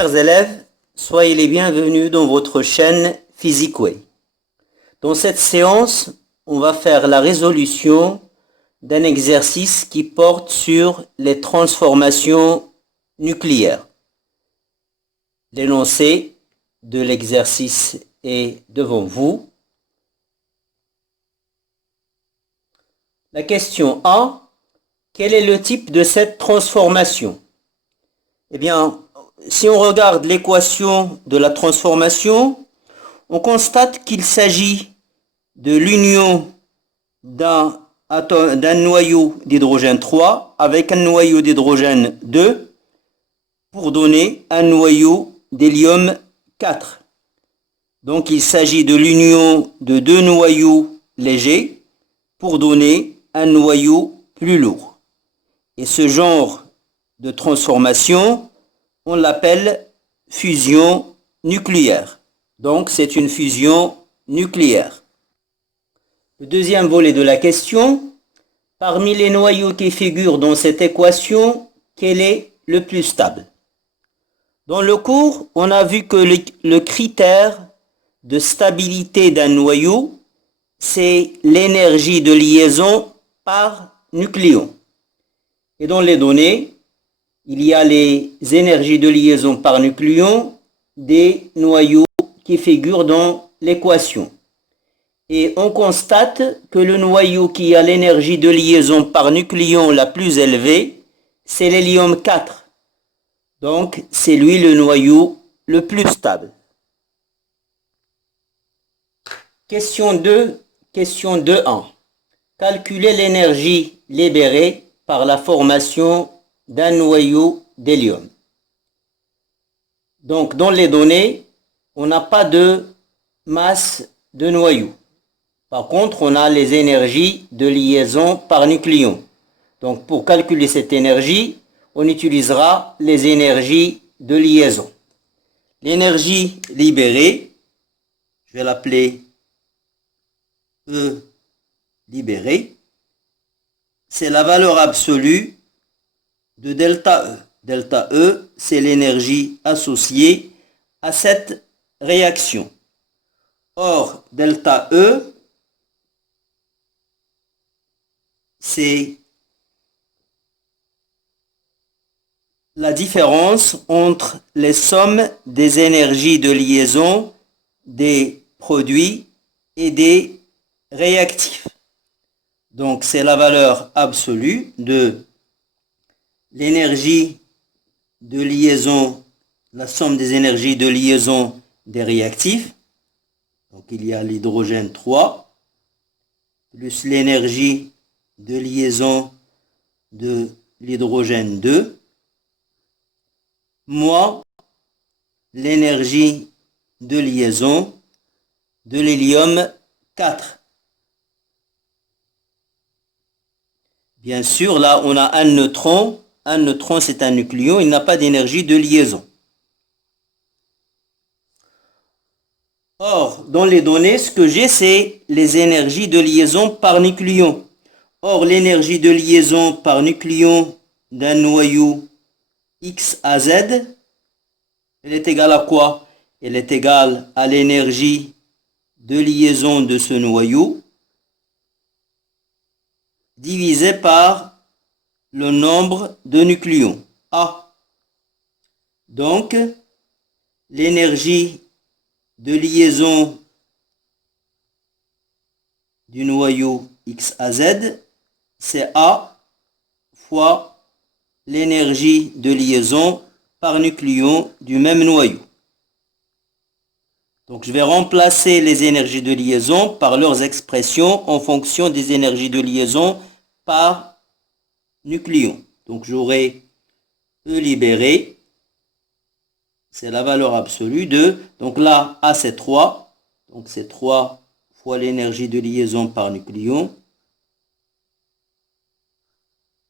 Chers élèves, soyez les bienvenus dans votre chaîne PhysiqueWay. Dans cette séance, on va faire la résolution d'un exercice qui porte sur les transformations nucléaires. L'énoncé de l'exercice est devant vous. La question A, quel est le type de cette transformation? Eh bien, si on regarde l'équation de la transformation, on constate qu'il s'agit de l'union d'un noyau d'hydrogène 3 avec un noyau d'hydrogène 2 pour donner un noyau d'hélium 4. Donc il s'agit de l'union de deux noyaux légers pour donner un noyau plus lourd. Et ce genre de transformation, on l'appelle fusion nucléaire. Donc c'est une fusion nucléaire. Le deuxième volet de la question, parmi les noyaux qui figurent dans cette équation, quel est le plus stable? Dans le cours, on a vu que le critère de stabilité d'un noyau, c'est l'énergie de liaison par nucléon. Et dans les données, il y a les énergies de liaison par nucléon des noyaux qui figurent dans l'équation. Et on constate que le noyau qui a l'énergie de liaison par nucléon la plus élevée, c'est l'hélium 4. Donc, c'est lui le noyau le plus stable. Question 2, question 2.1. Calculer l'énergie libérée par la formation d'un noyau d'hélium. Donc, dans les données, on n'a pas de masse de noyau. Par contre, on a les énergies de liaison par nucléon. Donc, pour calculer cette énergie, on utilisera les énergies de liaison. L'énergie libérée, je vais l'appeler E libérée, c'est la valeur absolue de delta E. Delta E, c'est l'énergie associée à cette réaction. Or, delta E, c'est la différence entre les sommes des énergies de liaison des produits et des réactifs. Donc, c'est la valeur absolue de l'énergie de liaison, la somme des énergies de liaison des réactifs. Donc, il y a l'hydrogène 3 plus l'énergie de liaison de l'hydrogène 2 moins l'énergie de liaison de l'hélium 4. Bien sûr, là, on a un neutron. Un neutron, c'est un nucléon. Il n'a pas d'énergie de liaison. Or, dans les données, ce que j'ai, c'est les énergies de liaison par nucléon. Or, l'énergie de liaison par nucléon d'un noyau X à Z, elle est égale à quoi? Elle est égale à l'énergie de liaison de ce noyau divisé par le nombre de nucléons, A. Donc, l'énergie de liaison du noyau X à Z, c'est A fois l'énergie de liaison par nucléon du même noyau. Donc, je vais remplacer les énergies de liaison par leurs expressions en fonction des énergies de liaison par nucléon. Donc, j'aurai E libéré, c'est la valeur absolue de, donc là, A c'est 3, donc c'est 3 fois l'énergie de liaison par nucléon,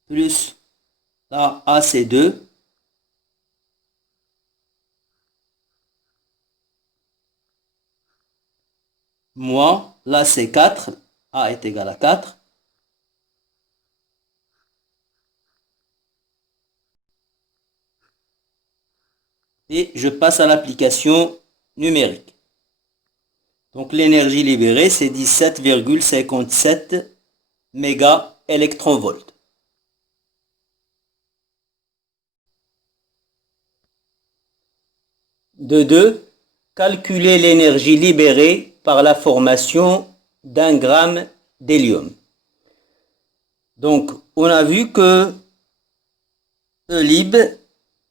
plus là, A c'est 2, moins, là c'est 4, A est égal à 4, et je passe à l'application numérique. Donc l'énergie libérée, c'est 17,57 méga-électronvolts. De 2, calculer l'énergie libérée par la formation d'un gramme d'hélium. Donc, on a vu que E lib,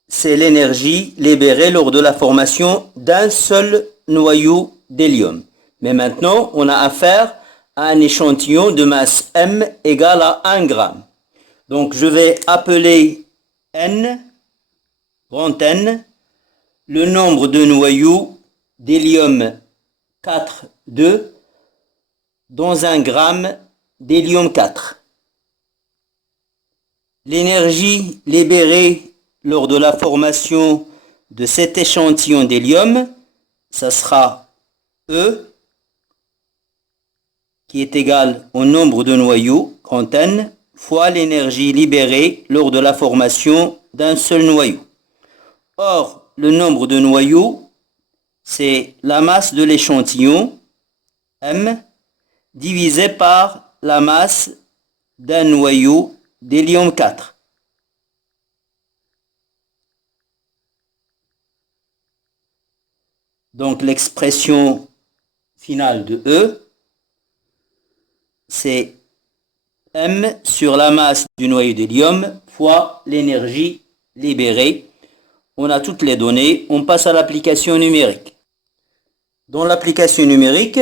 c'est l'énergie libérée lors de la formation d'un seul noyau d'hélium. Mais maintenant, on a affaire à un échantillon de masse M égale à 1 gramme. Donc, je vais appeler N, grand N, le nombre de noyaux d'hélium 4,2 dans 1 gramme d'hélium 4. L'énergie libérée lors de la formation de cet échantillon d'hélium, ça sera E, qui est égal au nombre de noyaux, grand N, fois l'énergie libérée lors de la formation d'un seul noyau. Or, le nombre de noyaux, c'est la masse de l'échantillon, M, divisé par la masse d'un noyau d'hélium 4. Donc l'expression finale de E, c'est M sur la masse du noyau d'hélium fois l'énergie libérée. On a toutes les données, on passe à l'application numérique. Dans l'application numérique,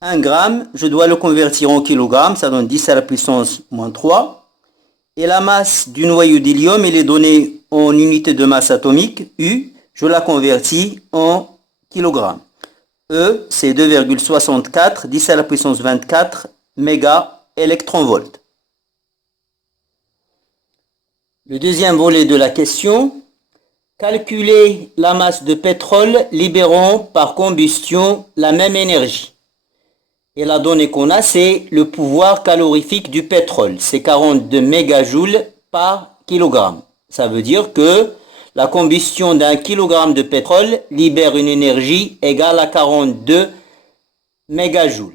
1 gramme, je dois le convertir en kilogramme, ça donne 10 à la puissance moins 3. Et la masse du noyau d'hélium, elle est donnée en unité de masse atomique, U, je la convertis en kilogrammes. E, c'est 2,64, 10 à la puissance 24 méga-électronvolts. Le deuxième volet de la question, calculer la masse de pétrole libérant par combustion la même énergie. Et la donnée qu'on a, c'est le pouvoir calorifique du pétrole. C'est 42 mégajoules par kilogramme. Ça veut dire que la combustion d'un kilogramme de pétrole libère une énergie égale à 42 mégajoules.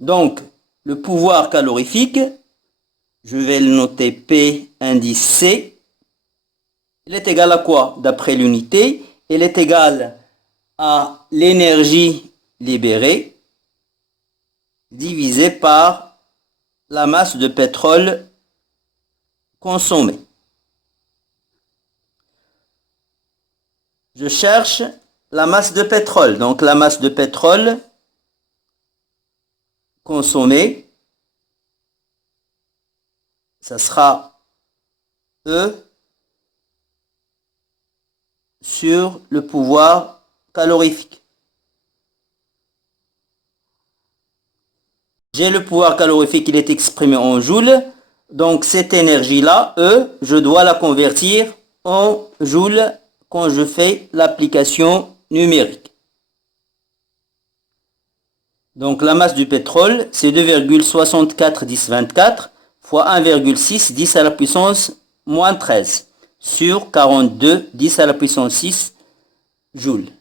Donc, le pouvoir calorifique, je vais le noter P indice C, il est égal à quoi d'après l'unité? Il est égal à l'énergie libérée divisé par la masse de pétrole consommée. Je cherche la masse de pétrole. Donc la masse de pétrole consommée, ça sera E sur le pouvoir calorifique. J'ai le pouvoir calorifique, il est exprimé en joules. Donc cette énergie-là, E, je dois la convertir en joules quand je fais l'application numérique. Donc la masse du pétrole, c'est 2,64 10 24 fois 1,6 10 à la puissance moins 13 sur 42 10 à la puissance 6 joules.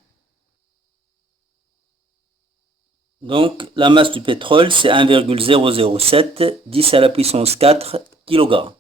Donc, la masse du pétrole, c'est 1,007 10 à la puissance 4 kg.